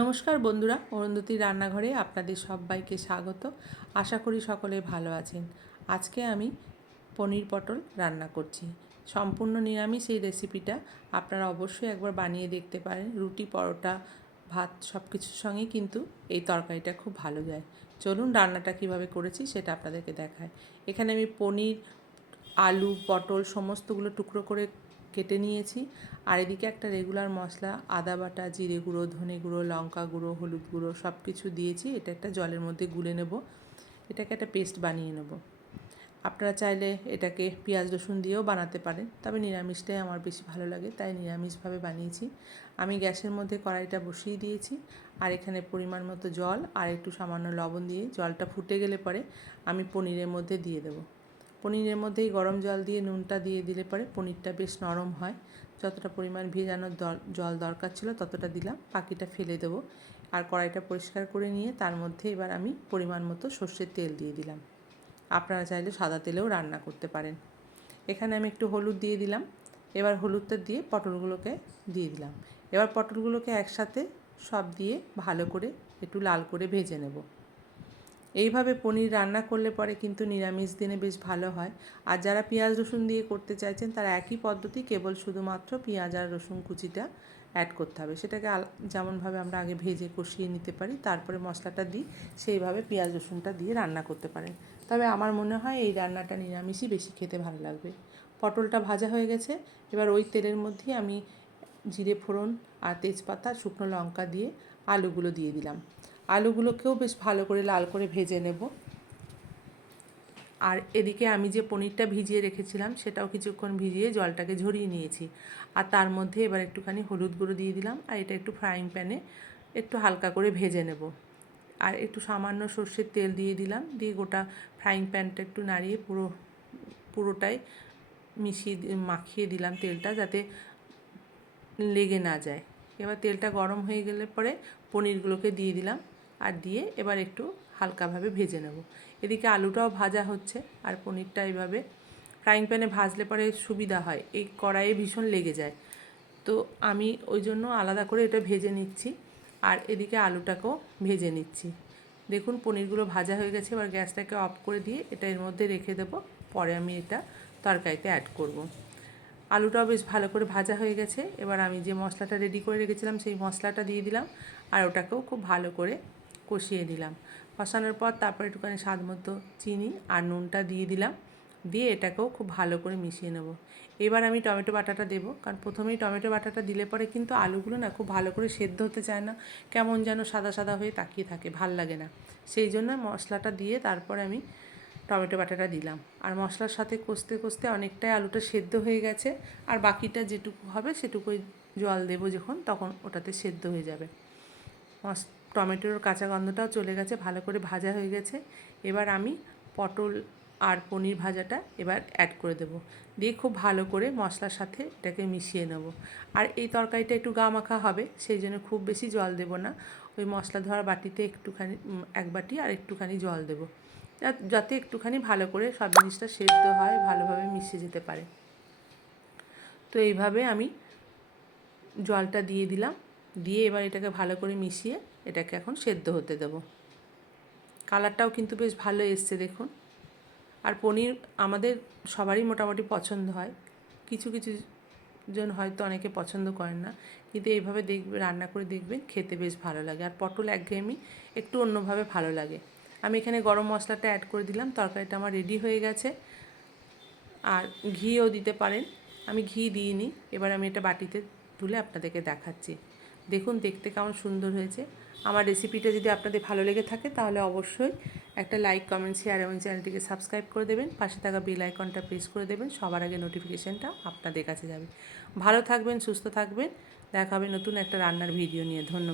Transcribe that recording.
নমস্কার বন্ধুরা, অরুন্ধতী রান্নাঘরে আপনাদের সবাইকে স্বাগত। আশা করি সকলে ভালো আছেন। আজকে আমি পনির পটল রান্না করছি। সম্পূর্ণ নিরামিষ এই রেসিপিটা আপনারা অবশ্যই একবার বানিয়ে দেখতে পারেন। রুটি, পরোটা, ভাত সব কিছুর সঙ্গেই কিন্তু এই তরকারিটা খুব ভালো যায়। চলুন রান্নাটা কিভাবে করেছি সেটা আপনাদেরকে দেখায়। এখানে আমি পনির, আলু, পটল সমস্তগুলো টুকরো করে কেটে নিয়েছি। আর এদিকে একটা রেগুলার মশলা, আদা বাটা, জিরে গুঁড়ো, ধনে গুঁড়ো, লঙ্কা গুঁড়ো, হলুদ গুঁড়ো সব কিছু দিয়েছি। এটা একটা জলের মধ্যে গুলে নেব। এটাকে একটা পেস্ট বানিয়ে নেব। আপনারা চাইলে এটাকে পেঁয়াজ রসুন দিয়েও বানাতে পারেন, তবে নিরামিষটাই আমার বেশি ভালো লাগে, তাই নিরামিষভাবে বানিয়েছি। আমি গ্যাসের মধ্যে কড়াইটা বসিয়ে দিয়েছি। আর এখানে পরিমাণ মতো জল আর একটু সামান্য লবণ দিয়ে জলটা ফুটে গেলে পরে আমি পনিরের মধ্যে দিয়ে দেবো। পনিরের মধ্যেই গরম জল দিয়ে নুনটা দিয়ে দিলে পরে পনিরটা বেশ নরম হয়। যতটা পরিমাণ ভেজানোর জল দরকার ছিল ততটা দিলাম, বাকিটা ফেলে দেবো। আর কড়াইটা পরিষ্কার করে নিয়ে তার মধ্যে এবার আমি পরিমাণ মতো সর্ষের তেল দিয়ে দিলাম। আপনারা চাইলে সাদা তেলেও রান্না করতে পারেন। এখানে আমি একটু হলুদ দিয়ে দিলাম। এবার হলুদটা দিয়ে পটলগুলোকে দিয়ে দিলাম। এবার পটলগুলোকে একসাথে সব দিয়ে ভালো করে একটু লাল করে ভেজে নেব। এইভাবে পনির রান্না করলে পরে কিন্তু নিরামিষ দিনে বেশ ভালো হয়। আর যারা পেঁয়াজ রসুন দিয়ে করতে চাইছেন তারা একই পদ্ধতি, কেবল শুধুমাত্র পেঁয়াজ আর রসুন কুচিটা অ্যাড করতে হবে। সেটাকে যেমনভাবে আমরা আগে ভেজে কষিয়ে নিতে পারি, তারপরে মশলাটা দিই, সেইভাবে পেঁয়াজ রসুনটা দিয়ে রান্না করতে পারেন। তবে আমার মনে হয় এই রান্নাটা নিরামিষই বেশি খেতে ভালো লাগবে। পটলটা ভাজা হয়ে গেছে। এবার ওই তেলের মধ্যেই আমি জিরে ফোড়ন আর তেজপাতা, শুকনো লঙ্কা দিয়ে আলুগুলো দিয়ে দিলাম। আলুগুলোকেও বেশ ভালো করে লাল করে ভেজে নেব। আর এদিকে আমি যে পনিরটা ভিজিয়ে রেখেছিলাম সেটাও কিছুক্ষণ ভিজিয়ে জলটাকে ঝরিয়ে নিয়েছি। আর তার মধ্যে এবার একটুখানি হলুদ গুঁড়ো দিয়ে দিলাম। আর এটা একটু ফ্রাইং প্যানে একটু হালকা করে ভেজে নেব। আর একটু সামান্য সর্ষের তেল দিয়ে দিলাম, দিয়ে গোটা ফ্রাইং প্যানটা একটু নাড়িয়ে পুরোটাই মাখিয়ে দিলাম তেলটা, যাতে লেগে না যায়। এবার তেলটা গরম হয়ে গেলে পরে পনিরগুলোকে দিয়ে দিলাম। আর দিয়ে এবার একটু হালকাভাবে ভেজে নেব। এদিকে আলুটাও ভাজা হচ্ছে। আর পনিরটা এইভাবে ফ্রাইং প্যানে ভাজলে পরে সুবিধা হয়, এই কড়াইয়ে ভীষণ লেগে যায়। তো আমি ওই জন্য আলাদা করে এটা ভেজে নিচ্ছি। আর এদিকে আলুটাকেও ভেজে নিচ্ছি। দেখুন পনিরগুলো ভাজা হয়ে গেছে। এবার গ্যাসটাকে অফ করে দিয়ে এটা এর মধ্যে রেখে দেবো, পরে আমি এটা তরকারিতে অ্যাড করব। আলুটাও বেশ ভালো করে ভাজা হয়ে গেছে। এবার আমি যে মশলাটা রেডি করে রেখেছিলাম সেই মশলাটা দিয়ে দিলাম। আর ওটাকেও খুব ভালো করে কষিয়ে দিলাম। কষানোর পর তারপর একটুখানি স্বাদ মতো চিনি আর নুনটা দিয়ে দিলাম। দিয়ে এটাকেও খুব ভালো করে মিশিয়ে নেব। এবার আমি টমেটো বাটাটা দেবো, কারণ প্রথমেই টমেটো বাটাটা দিলে পরে কিন্তু আলুগুলো না খুব ভালো করে সেদ্ধ হতে চায় না, কেমন যেন সাদা সাদা হয়ে তাকিয়ে থাকে, ভাল লাগে না। সেই জন্য মশলাটা দিয়ে তারপরে আমি টমেটো বাটাটা দিলাম। আর মশলার সাথে কষতে কষতে অনেকটাই আলুটা সেদ্ধ হয়ে গেছে। আর বাকিটা যেটুকু হবে সেটুকুই জল দেবো যখন, তখন ওটাতে সেদ্ধ হয়ে যাবে। টমেটোর কাঁচা গন্ধটাও চলে গেছে, ভালো করে ভাজা হয়ে গেছে। এবার আমি পটল আর পনির ভাজাটা এবার অ্যাড করে দেবো, দিয়ে খুব ভালো করে মশলার সাথে এটাকে মিশিয়ে নেব। আর এই তরকারিটা একটু গা মাখা হবে, সেই জন্য খুব বেশি জল দেব না। ওই মশলা ধোয়ার বাটিতে একটুখানি, এক বাটি আর একটুখানি জল দেবো, যাতে একটুখানি ভালো করে সব জিনিসটা সেদ্ধ হয়, ভালোভাবে মিশে যেতে পারে। তো এইভাবে আমি জলটা দিয়ে দিলাম, দিয়ে এবার এটাকে ভালো করে মিশিয়ে এটাকে এখন সেদ্ধ হতে দেবো। কালারটাও কিন্তু বেশ ভালো এসছে দেখুন। আর পনির আমাদের সবারই মোটামুটি পছন্দ হয়, কিছু কিছু জন হয়তো অনেকে পছন্দ করেন না, কিন্তু এইভাবে রান্না করে দেখবেন, খেতে বেশ ভালো লাগে। আর পটল একঘেয়েমি একটু অন্যভাবে ভালো লাগে। আমি এখানে গরম মশলাটা অ্যাড করে দিলাম। তরকারিটা আমার রেডি হয়ে গেছে। আর ঘিও দিতে পারেন, আমি ঘি দিইনি। এবার আমি এটা বাটিতে তুলে আপনাদেরকে দেখাচ্ছি। দেখুন দেখতে কেমন সুন্দর হয়েছে। আমার রেসিপিটা যদি আপনাদের ভালো লেগে থাকে তাহলে অবশ্যই একটা লাইক, কমেন্ট, শেয়ার এবং চ্যানেলটিকে সাবস্ক্রাইব করে দেবেন। পাশে থাকা বেল আইকনটা প্রেস করে দেবেন, সবার আগে নোটিফিকেশানটা আপনাদের কাছে যাবে। ভালো থাকবেন, সুস্থ থাকবেন। দেখা হবে নতুন একটা রান্নার ভিডিও নিয়ে। ধন্যবাদ।